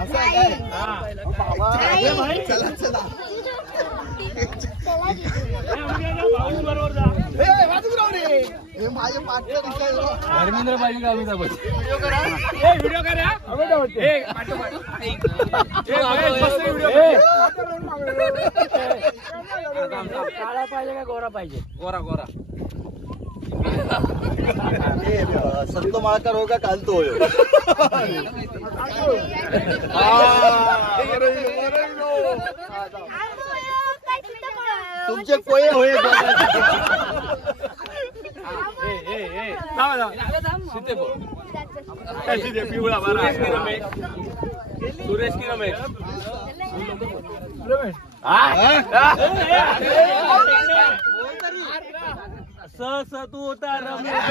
असं आहे काय? चला चला हे माझे पार्टनर धर्मेंद्र पाहिजे का अमिताभ बच्चन व्हिडिओ करा काळा पाहिजे का गोरा पाहिजे? गोरा गोरा संतो माळकर होगा कालतो होय तुमचे कोये होय पिवळा बारा सुरेश की रमेश स तू होता रमेश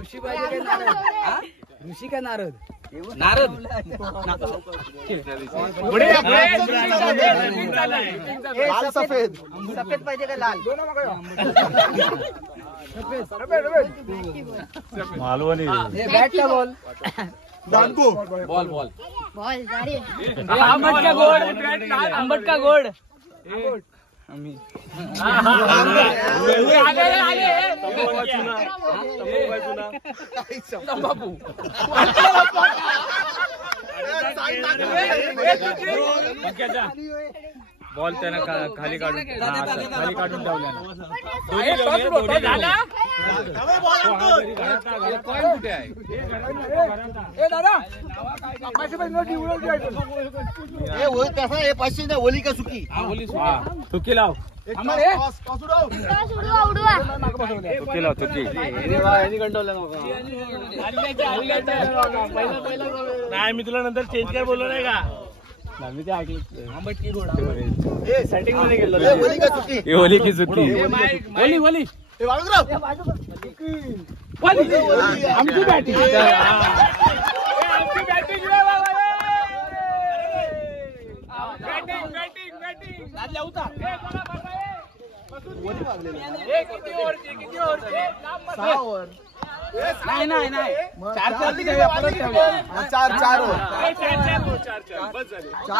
ऋषी पाहिजे का नारद? ऋषी का नारद? नारद लाल सफेद सफेद पाहिजे का लाल? मालवणी बॅट का बॉल? दांडको बॉल बॉल आंबट का गोड? आंबट का गोड? बॉल त्यानं खाली काढून ठेवल्या कुठे आहे? तसा हे पाचशे ना ओली का सुकी चुकी लाव चुकी लाव चुकी नाही मी तुला नंतर चेंज काय बोललो नाही का? मी ते ऐकलं आंबट की गोड सेटिंग मध्ये गेलो ओली का सुकी ओली की चुकी वली वली आमची बॅटिंग नाही नाही नाही चार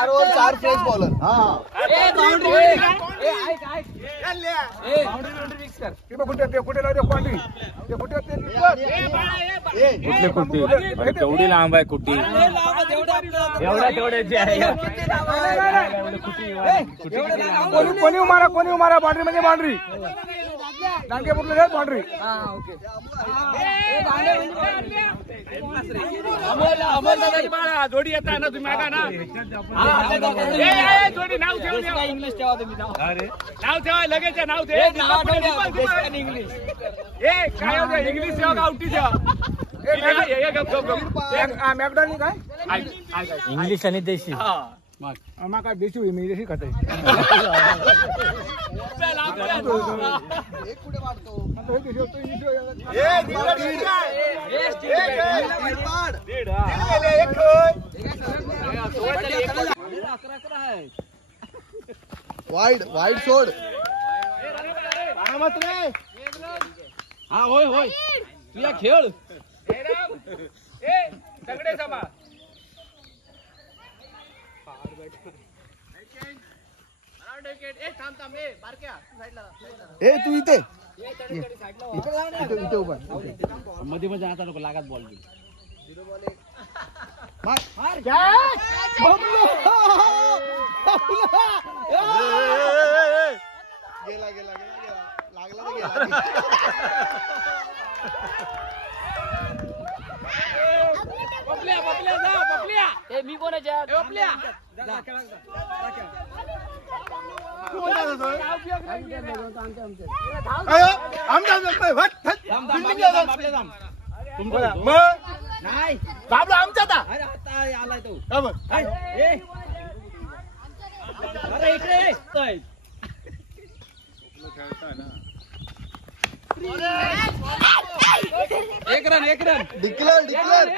ओव्हर 4 फ्रेश बॉलर कुठे तेवढी लांब आहे कुठे एवढ्या तेवढ्याची आहे कोणी उमारा बाउंड्री म्हणजे बाउंड्री डांगे बुटले बाउंड्री जोडी येता ना तुम्ही मागा ना जोडी नाव ठेवा इंग्लिश ठेवा तुम्ही नाव ठेवा लगेच नाव दे इंग्लिश काय होतं इंग्लिश ठेवा का उठी ठेवा मॅकडॉनी काय इंग्लिश आणि देशी आम्हा काय देशी होई मी देशी खाते वाईड सोड हा होय होय तुझ्या खेळ सगळे सभा ए तू इथे इथे उभा मध्ये मध्ये आता नको लागत बॉल गेला लागला मी कोणाच्या नाही बाबला आमचा आलाय तो इकडे एक रन डिक्लेअर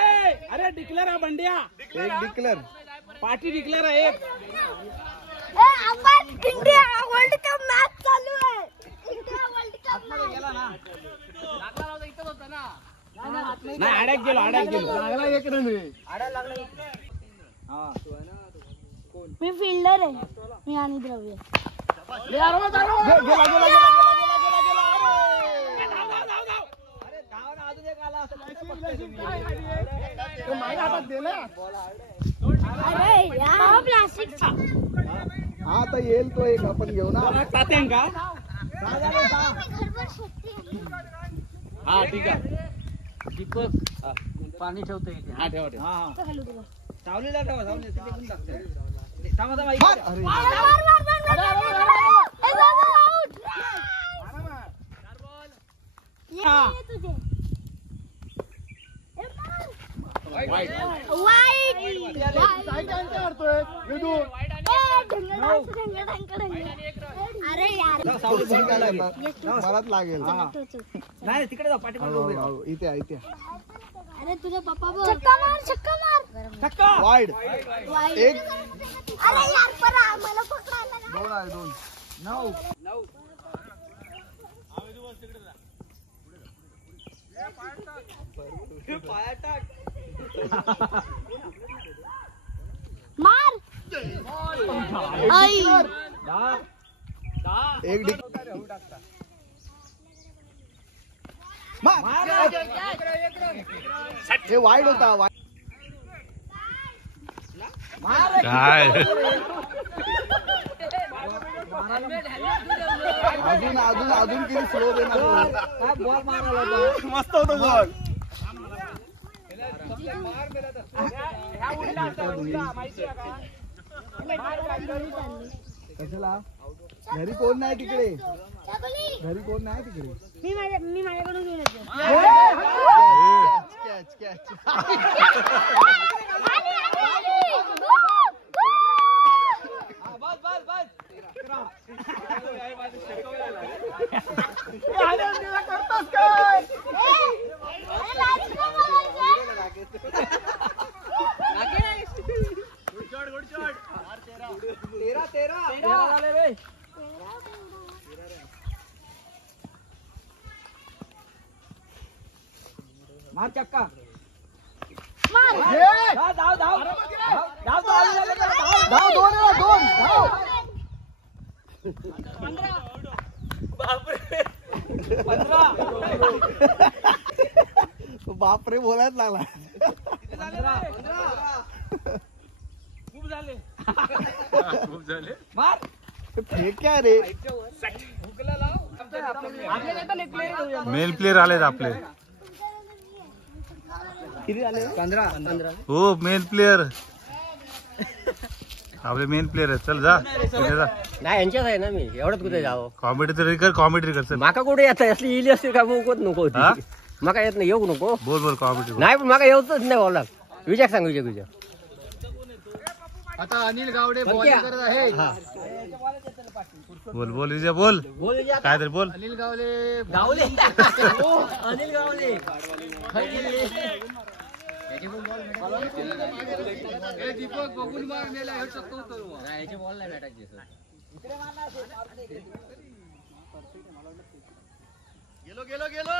अरे डिक्लेअर हा बंड्या एक डिक्लेअर पार्टी डिक्लेअर आहे एक इंडिया वर्ल्ड कप मॅच चालू आहे इंडिया वर्ल्ड कप गेला ना लागला इथं होता ना नाही आड्यात गेलो लागला एक रन रे. मी फिल्डर आहे. मी आणि द्रव्य. गेला माझ्या हातात दे ना. अरे यार प्लास्टिकचा. हा आता येईल तो एक आपण घेऊ ना. तात्यांका हा ठीक आहे. दीपक पाणी ठेवतो इथे. हा ठेवा ठेवा. सावलीला ठेवा, सावली तिथे कोण टाकतंय? थांबा थांबा अरे वाईट अरे यार मलाच लागेल. नाही तिकडे जाऊ पाठीमागे. इथे इथे अरे तुझा पप्पा बोल. छक्का मार छक्का. वाईड वाईट. एक अरे यार परा मला पकडायला लागा. दोन आहे दोन. 9 पाया टाक. मार आई एक डिक मार. हे वाईड होता. काय अजून किती स्लो देणार. काय बॉल मारायला होता. मस्त होतो बॉल. कशाला घरी कोण नाही तिकडे. घरी कोण नाही तिकडे. मी माझ्याकडून घेऊन येतो. Catch catch. करतोस काय. तेरा झाले रे. मार चक्का. धाव दोन बापरे बोलायच लागला. खूप झाले. मार. फेक काय रे. मेल प्लेयर आलेत आपले. 15 हो मेल प्लेयर आपले मेन प्लेयर आहेत. चल जा नाही यांच्याच आहे ना. मी एवढंच कुठे जावं. कॉमेडी तरी कर. कॉमेडी कर. चल माका कुठे येत असली इली असते का मग नको हा? होती. माका येत नाही. येऊ नको. बोल कॉमेडी नाही पण माका येऊच नाही बोला. विचार सांग विजय. आता अनिल गावडे बॉलिंग करत आहे. बोल विजय बोल काय तरी बोल. अनिल गावडे अनिल गावले दीपक बघून मार नेला. हे शकतो याची बॉल नाही भेटायची. गेलो.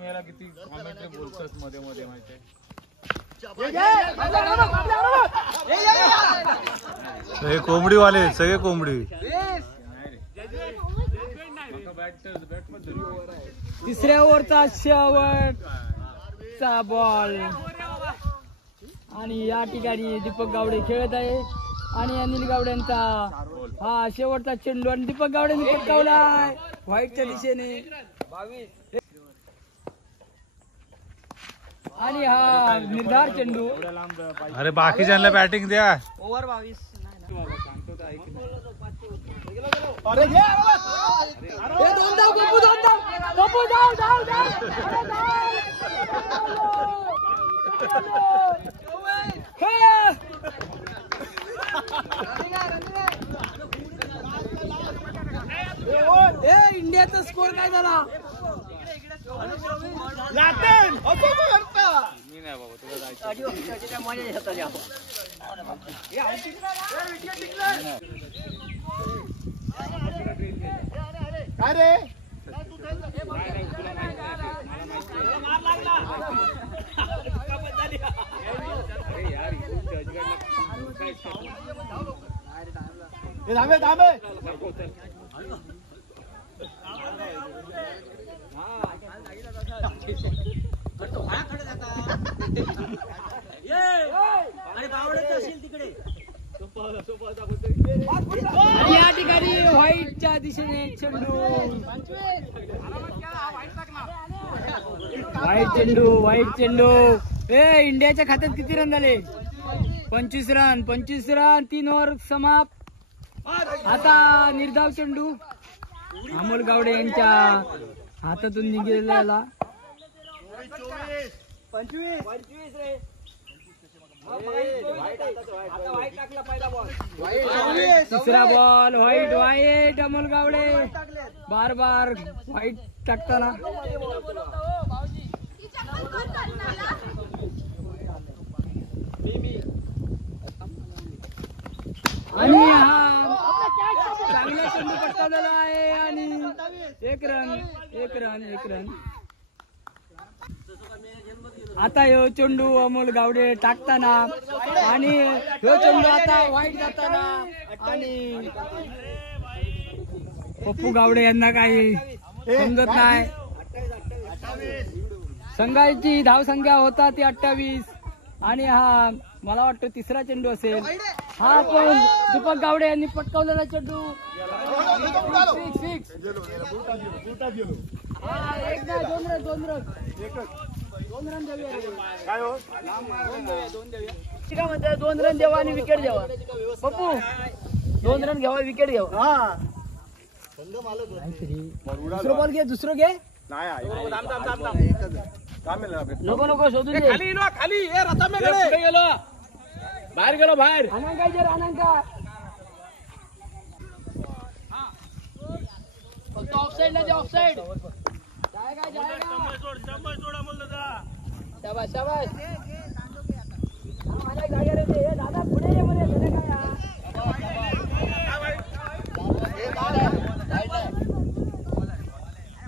याला किती कॉमेंट्री बोलतात मध्ये मध्ये माहिती आहे. हे कोंबडी वाले सगळे कोंबडी. तिसऱ्या ओव्हरचा शेवटचा बॉल आणि या ठिकाणी दीपक गावडे खेळत आहे. आणि अनिल गावड्यांचा हा शेवटचा चेंडू आणि दीपक गावड्यांनी पटकावलाय व्हाईटच्या दिशेने. आणि हा निर्धार चेंडू. अरे बाकीच्यांना बॅटिंग द्या. ओव्हर 22. अरे घे दोन धाव गप्पू, दोन धाव गप्पू, धाव धाव धाव. इंडियाचा स्कोर काय झाला? लाटेन असं करता. मी नाही बाबा तुला जायचं. काय रे थांबे थांबे. या ठिकाणी व्हाईटच्या दिशेने चेंडू. व्हाईट चेंडू. इंडियाच्या खात्यात किती रन झाले? 25 रन. 25 रन. 3 ओव्हर समाप्त. आता निर्धाव चेंडू अमोल गावडे यांच्या हातातून निघालेला. 25 रे. तिसरा बॉल व्हाईट. अमोल गावडे बार व्हाईट टाकताना. आणि हा चांगला चेंडू पटकावलेला आहे आणि एक रन. आता ह्यो चेंडू अमोल गावडे टाकताना आणि ह्यो चेंडू आता व्हाईट जाताना आणि पप्पू गावडे यांना काही समजत नाही. संघाची धावसंख्या होता ती 28 आणि हा मला वाटतं तिसरा चेंडू असेल. हा पण दीपक गावडे यांनी पटकावलेला चेंडू. दोन रन द्यावा आणि विकेट द्यावा. पप्पू 2 रन घ्यावा, विकेट घ्यावा. दुसरं बॉल घे, दुसरं घे. नको शोधून दे. खाली गेलो बाहेर गेलो बाहेर. अनांका फक्त ऑफसाईड ना, ऑफसाईड. शाबाश. दादा पुढे ये म्हणे.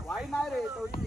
वाईट नाही रे थोडी.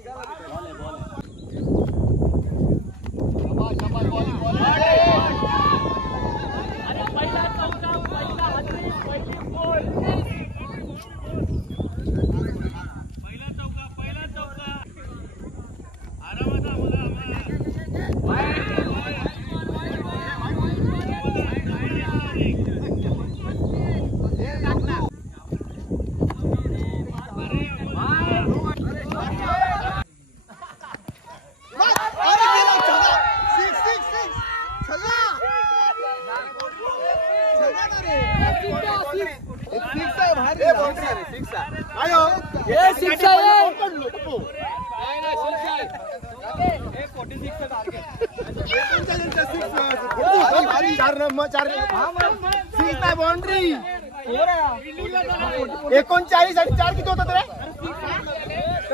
बाउंड्री 39 आणि 4 किती होतात रे?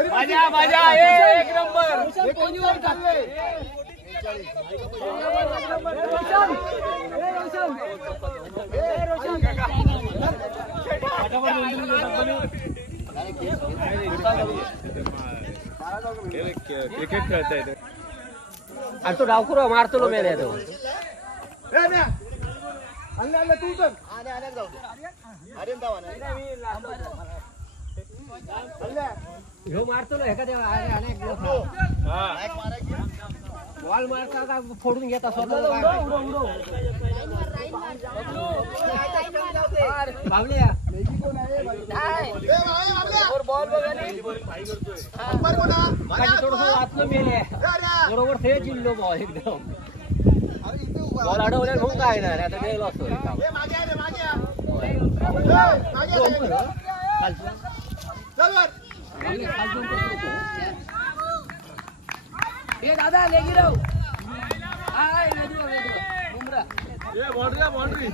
माझ्या एक नंबर. क्रिकेट खेळता येते. आणि तो डावखुरा मारतो लो मेरे तो. तू चल. ह्यो मारतो लो एखाद्या. बॉल मारता का फोडून घेता स्वतः बाबल्या बॉल थोडस वाचलं मेले बरोबर ते चिल्लो बॉल एकदम बॉल अडवल्या मग काय नाही आता गेलो असतो दादा ले गिरव बाउंड्री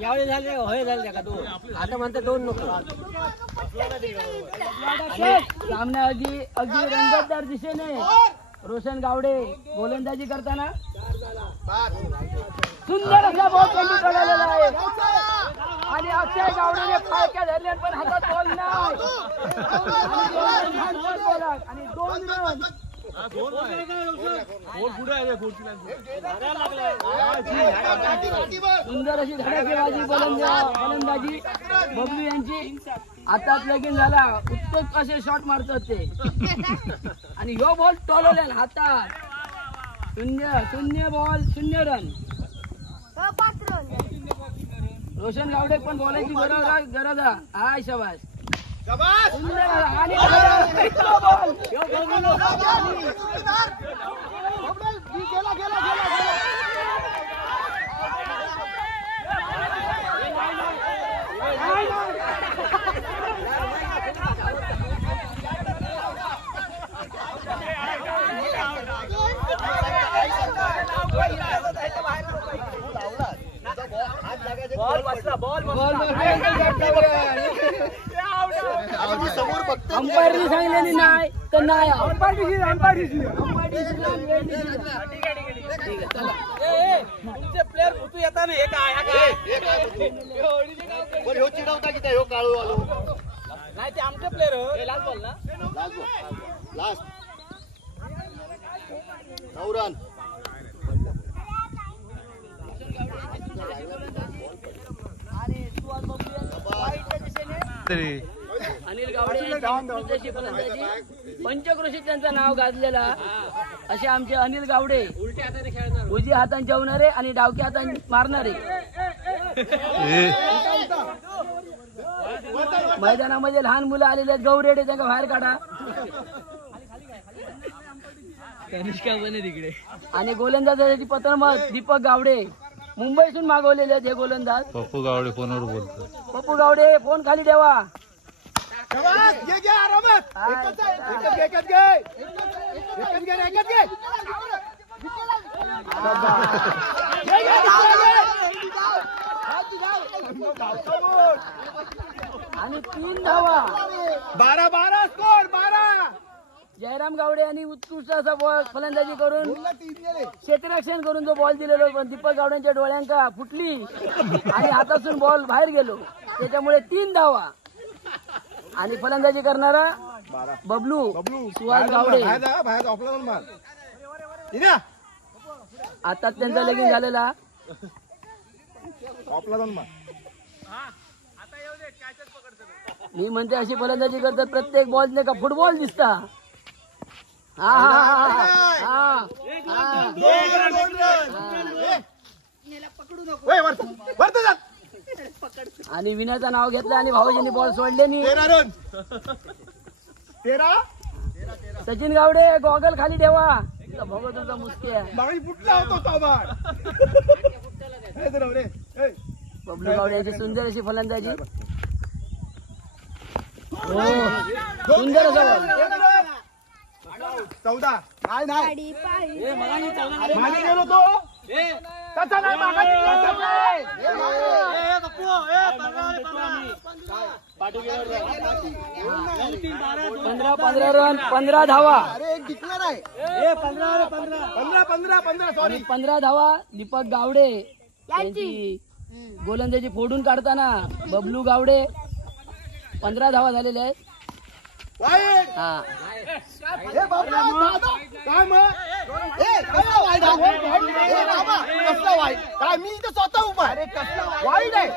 यावेळी झाले होय झाले का दोन आता म्हणते दोन नको सामने अगदी रंगतदार दिशेने रोशन गावडे गोलंदाजी करताना सुंदर असा बॉल चेंडू चढवलेला आहे आणि अक्षय गावडेने फाळक्या धरल्या पण हातात बॉल नाही आणि 2 रन सुंदर अशी धडाकेबाजी गोलंदाजी बबलू यांची आताच लगीन झाला उत्तम असे शॉट मारतात ते आणि ह्यो बॉल टोलवलेला हातात 0 बॉल 0 रन रोशन गावडे पण बॉलाची गरज आहे शाबास आणि अंपायरने सांगितलेली नाही तर नाही तुमचे प्लेअर तू येता ना हे काय चिडवता की त्या काळू आलो नाही ते आमचे प्लेअर लास्ट बॉल ना लास्ट 9 रन अनिल गावडे पंचक्रोशीत त्यांचं नाव गाजलेला असे आमचे अनिल गावडे उजव्या हाताने जेवणारे आणि डावक्या हाताने मारणारे मैदानामध्ये लहान मुलं आलेले आहेत गौरेडे त्यांना बाहेर काढा तिकडे आणि गोलंदाजाची पतन दीपक गावडे मुंबईतून मागवलेले आहेत हे गोलंदाज पप्पू गावडे फोनवर बोलतो पप्पू गावडे फोन खाली ठेवा आणि 3 धावा 12 स्कोर 12 जयराम गावडे यांनी उत्कृष्ट असा बॉल फलंदाजी करून क्षेत्ररक्षण करून जो बॉल दिलेला पण दीपक गावड्यांच्या डोळ्यांका फुटली आणि हातातून बॉल बाहेर गेलो त्याच्यामुळे 3 धावा आणि फलंदाजी करणारा बबलू सुहास गावडे आता त्यांचा लगीन झालेला मी म्हणते अशी फलंदाजी करतात प्रत्येक बॉल नाही का फुटबॉल दिसता आणि विनाचं नाव घेतलं आणि भाऊजींनी बॉल सोडले नाही 13 सचिन गावडे गॉगल खाली ठेवा भगवतचा मुस्की आहे फुटला होतो बबलू गावडे यांची सुंदर अशी फलंदाजी सुंदर असा 14. नाही मागे गेलो तो तसा नाही मागायची. 15 रन 15 धावा. अरे एक डिक्लेअर आहे. 15 सॉरी. 15 धावा. दीपक गावडे यांची गोलंदाजी फोडून काढताना बबलू गावडे 15 धावा झालेल्या आहेत. वाईट. हा ए बाबा दादा काय मग कसला वाईट आहे? ए बाबा कसला वाईट? काय मी इथे स्वतः उभा आहे. अरे कसला वाईट आहे?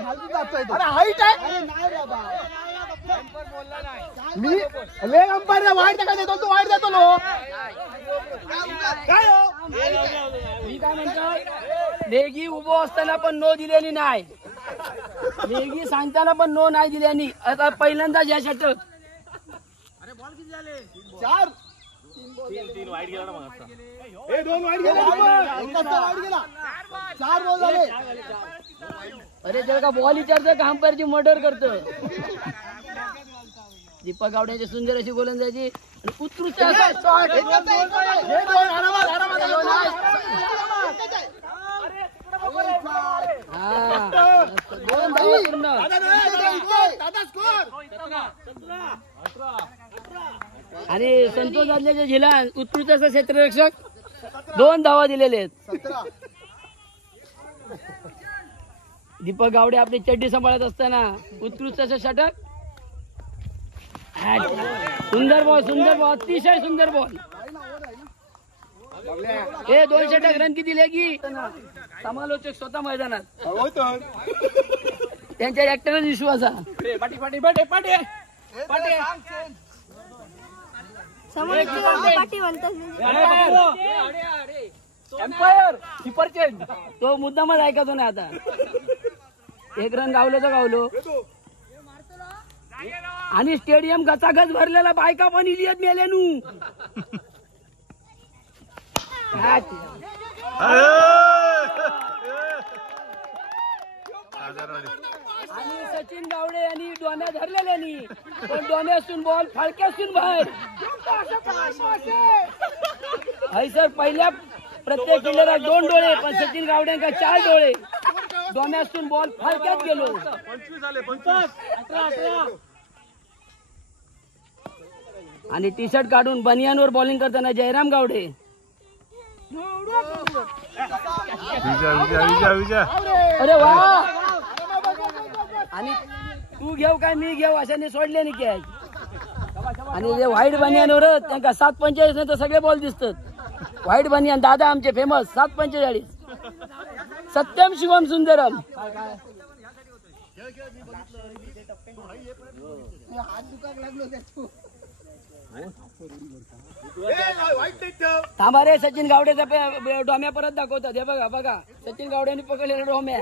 अरे हाईट आहे. अरे नाही बाबा मी लेग अंपायर वाईट का देतो, तू वाईट देतो नो. काय हो? मी काय म्हणतो, लेगी उभो असताना पण नो दिलेली नाही, लेगी सांगताना पण नो नाही दिल्यानी. आता पहिल्यांदाच या षटक 4 हे 2 वाईट गेले. एकच वाईट गेला. 4 बॉल झाले. अरे जर का बॉल विचारतं का अंपायरची मर्डर करतं. दीपक गावड्याची सुंदर अशी गोलंदाजी आणि उत्कृष्ट असा शॉट. एकच आहे. हे 2 आरामात हा दोन धावा पूर्ण. दादा स्कोर. आणि संतोष आदल्याच्या झिलान उत्कृष्ट असं क्षेत्ररक्षक 2 धावा दिलेले आहेत. 17. दीपक गावडे आपली चड्डी सांभाळत असताना उत्कृष्ट असं षटक. सुंदर बॉल अतिशय सुंदर बॉल. हे 2 षटक रन किती लेगी समालोचक स्वतः मैदानात त्यांच्या ऍक्टरच विश्वास आहे. पाटी म्हणतात. एम्पायर किपर चेंज तो मुद्दामच ऐकतो ना. आता 1 रन गावलो तर गावलो. आणि स्टेडियम गचागच भरलेला, बायका पण इलियत मेलेनू. आणि सचिन गावडे यांनी डोम्या धरलेल्यानी, पण डोम्यासून बॉल फाळक्यासून बाहेर. हाय सर, पहिल्या प्रत्येक फिल्डरला 2 डोळे, पण सचिन गावड्यांका 4 डोळे. डोम्यासून बॉल फाळक्यात गेलो. 25 झाले. 25. आणि टी शर्ट काढून बनियानवर बॉलिंग करताना जयराम गावडे. अरे वा. आणि तू घेऊ काय मी घेऊ अशाने सोडले नाही कॅच. आणि जे व्हाईट बनियानवर त्यांना 7:45 नाही तर सगळे बॉल दिसतात. व्हाईट बनियान दादा आमचे फेमस 7:45. सत्यम शिवम सुंदरम. थांबा रे, सचिन गावडेचा डोम्या परत दाखवतात. हे बघा बघा, सचिन गावड्याने पकडलेला डोम्या.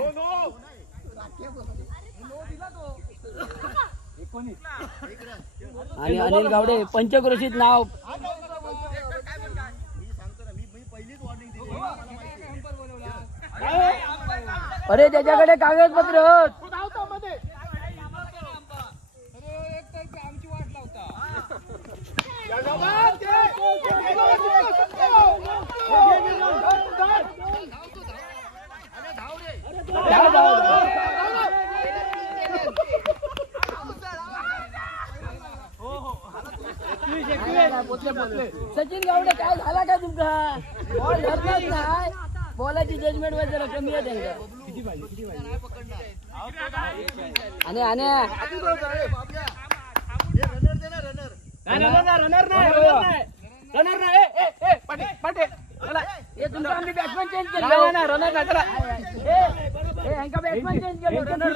आणि अनिल गावडे पंचक्रोशीत नाव. अरे त्याच्याकडे कागदपत्र. सचिन गावडे काय झाला का तुमचा? बॉल धरलाच नाही. बॉलाची जजमेंट वर जरा कमी आहे त्यांना. आणि तुमचा आम्ही बॅट्समॅन चेंज केलं ना. रनर नाही चला. बॅट्समॅन चेंज केलं. रनर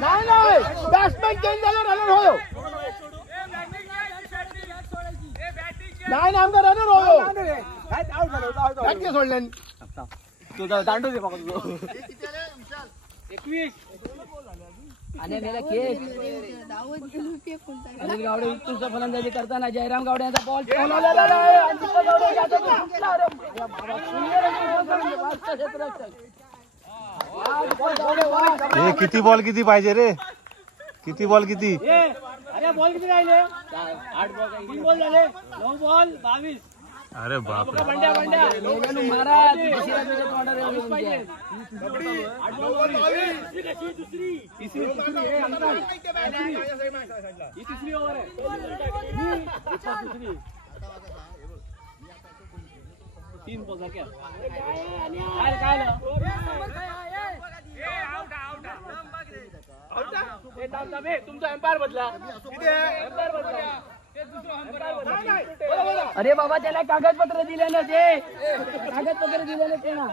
नाही बॅट्समॅन चेंज झालं, रनर होयो. नाही आमचा रनर होयो. सोडले तुझा दांडू दे बघा. 21. आणि खेळ अनिल गावडे उत्कृष्ट फलंदाजी करताना जयराम गावडे यांचा बॉल हे किती बॉल किती पाहिजे रे? किती बॉल किती? अरे बॉल किती राहिले? 8 बॉल 3 बॉल झाले 9 बॉल 22. अरे बापरे. बंड्या महाराज पाहिजे. तिसरी ओव्हर आहे. तीन बॉल क्या काय तुमचा एम्पायर बदला. अरे बाबा त्याला कागदपत्र दिले ना ते कागदपत्र दिले ना ते ना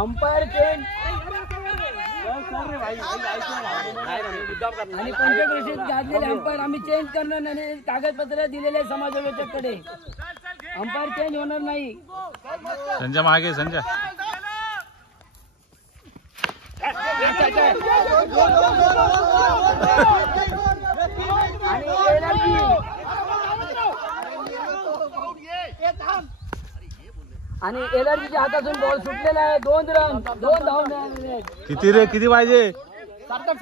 अंपायर चेंज आणि पंचकृषीत गाजलेले अंपायर आम्ही चेंज करणार नाही. कागदपत्र दिलेले समाजसेवकाकडे अंपायर चेंज होणार नाही. संजय मागे संजय. आणि एलर्जीच्या हातातून बॉल सुटलेला आहे. 2 रन 2 धाव मिळालेले. किती रे? किती पाहिजे? सार्थक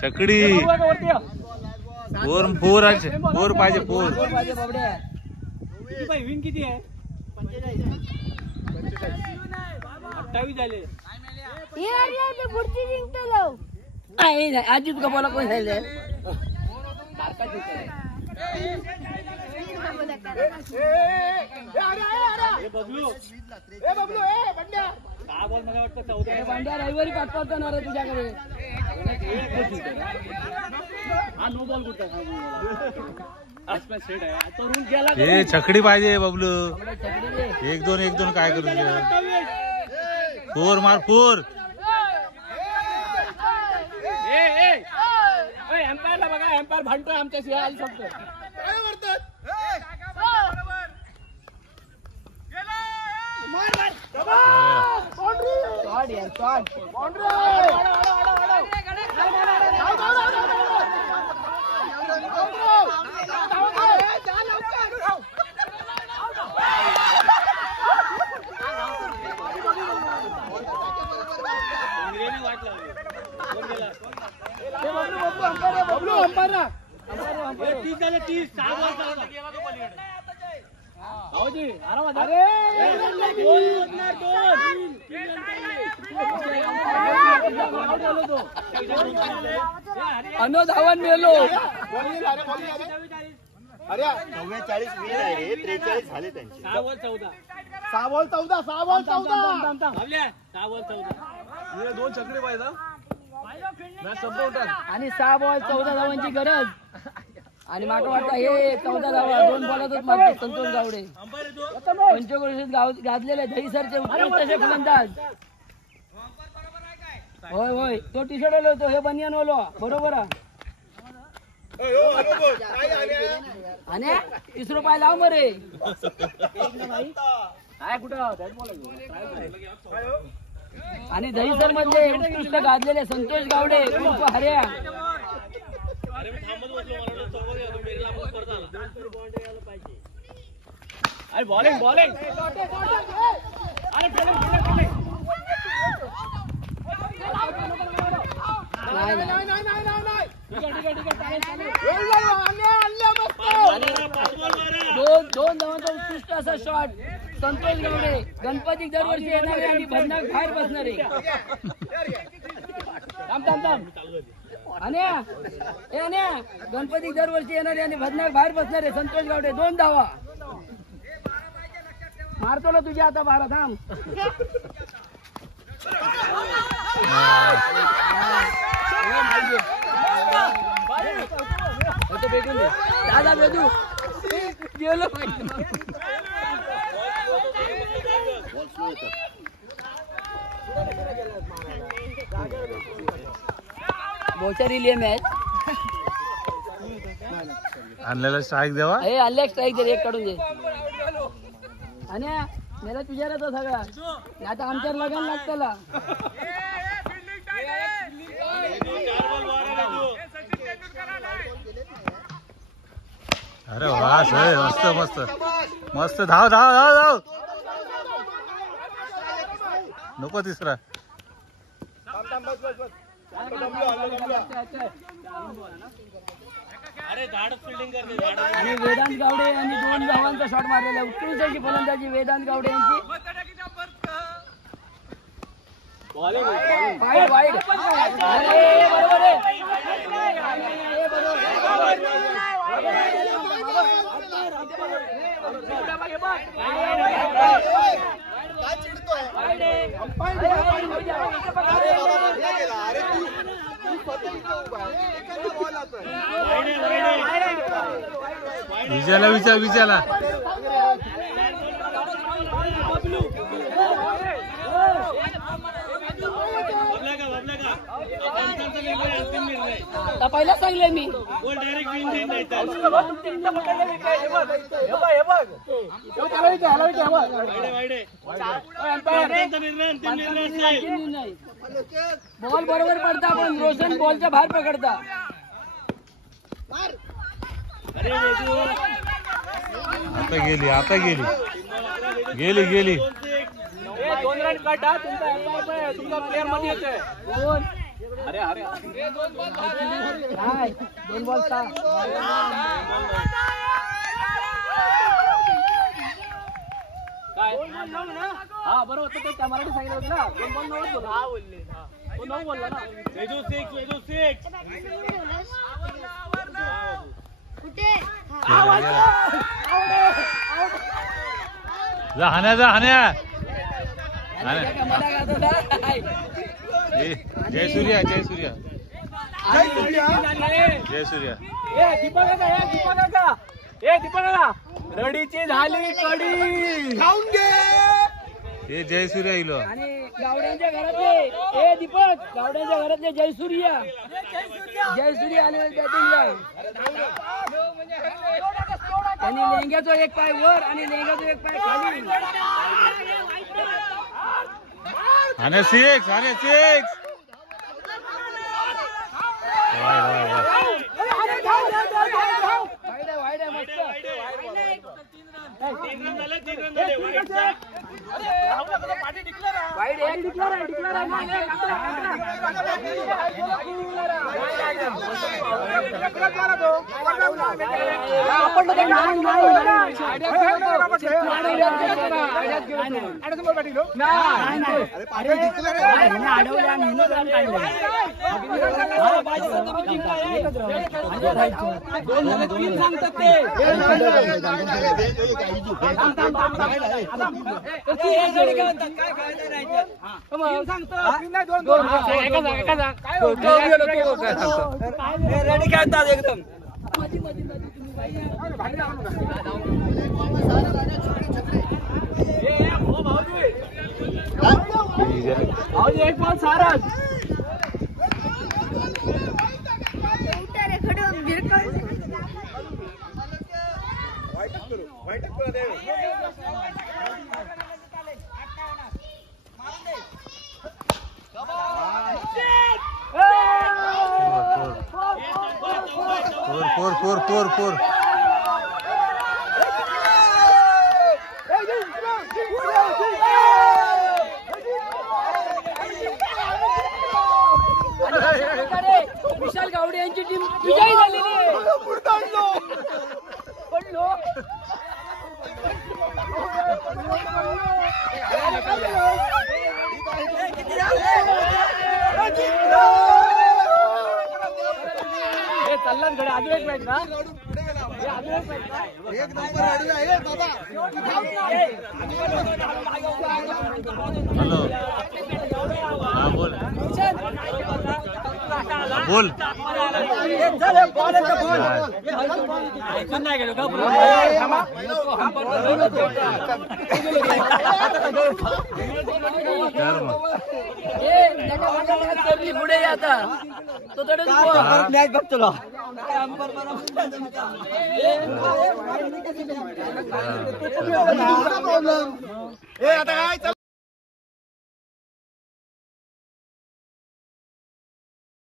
छकडी. फोर पाहिजे. फोर विन किती आहे? 28 झाले. आजी तुका बोला कोण झाले? भांड्या रविवारी पाठवत जाणार आहे तुझ्याकडे. हा नो बॉल कुठं हे छकडी पाहिजे बबलू. 1-2 काय करू? फोर मार. फोर. एम्पायरला बघा. एम्पायर भांडतोय आमच्याशी. आली फक्त धावन मेलो. 44 विन आहे रे. 43 झाले त्यांचे. 6 बॉल 14. 6 बॉल 14. 6 बॉल 14. 6 बॉल 14. 2 छकडी पाहिजे. मॅच संपवतात. आणि 6 बॉल 14 धावांची गरज. आणि मागं वाटतं हे 14 धावा 2 बॉलातच मागते संतोष गावडे. पंचकृषीत गाजलेले दहीसरचे उत्कृष्ट फलंदाज. होय तो टी शर्ट होतो. हे बनियान ओलो बरोबर आहे. आणि 30 रुपये लाव मरे. काय कुठं? आणि दहीसर मधले उत्कृष्ट गाजलेले संतोष गावडे उर्फ हर्या. अरे बॉलिंग दोन धावांचा उत्कृष्ट असा शॉट. संतोष गावडे गणपती दरवर्षी येणारे आणि भरनाक बाहेर बसणारे. अण्या गणपती दरवर्षी येणारे आणि भरनाक बाहेर बसणारे संतोष गावडे. 2 धावा मारतो ना तुझ्या आता 12. थांब. दादा बेदू गेलो. बोचरी लिये मॅच आणलेला स्ट्राईक देवा. हे आणले स्ट्राईक दे. 1 काढून दे. आणि मला तुझ्याला तो सगळा आता आमच्या लगान लागतला. अरे वा सर मस्त मस्त मस्त धाव धाव धाव धाव नको तिसरा आणि वेदांत गावडे यांनी 2 धावांचा शॉट मारलेला आहे. उत्कृष्ट अशी फलंदाजी वेदांत गावडे यांची. वाईड वाईड अरे बरोबर आहे. विचारला विचारला पहिला सांगले मी बॉल बरोबर पडता पण रोशन बॉलच्या बाहेर पकडता. आता गेली 2 रन कट हा तुमचा प्लेअर मध्ये येतोय. अरे अरे 2 बॉल काय हा बरोबर होतं ते मराठी सांगितलं होतं ना. 2 बॉल 9 बोलला. हा बोलले तो 9 बोलला ना. वेदू 6 कुठे जा हाण्या जय सूर्या दीपका रडीची झाली कडी खाऊन घे. हे जय सूर्या इलो आणि गावड्यांच्या घरातले दीपक गावड्यांच्या घरातले जयसूर्या आले बॅटिंगला. त्यांनी लेंग्याचा 1 पाय वर आणि लेंग्याचा 1 पाय खाली. आणि 6 वाईड आहे मस्त. वाईड एक डिक्लेअर रेडी खेळतात एकदम. एक बॉल सारच फोर विशाल गावडे यांची टीम विजयी झालेली आहे. पडलो चाललाच घडे. अजून एक मॅच ना हॅलो हा बोल नाही गेलो का पुढे आता तो मॅच बघतो. आता काय चला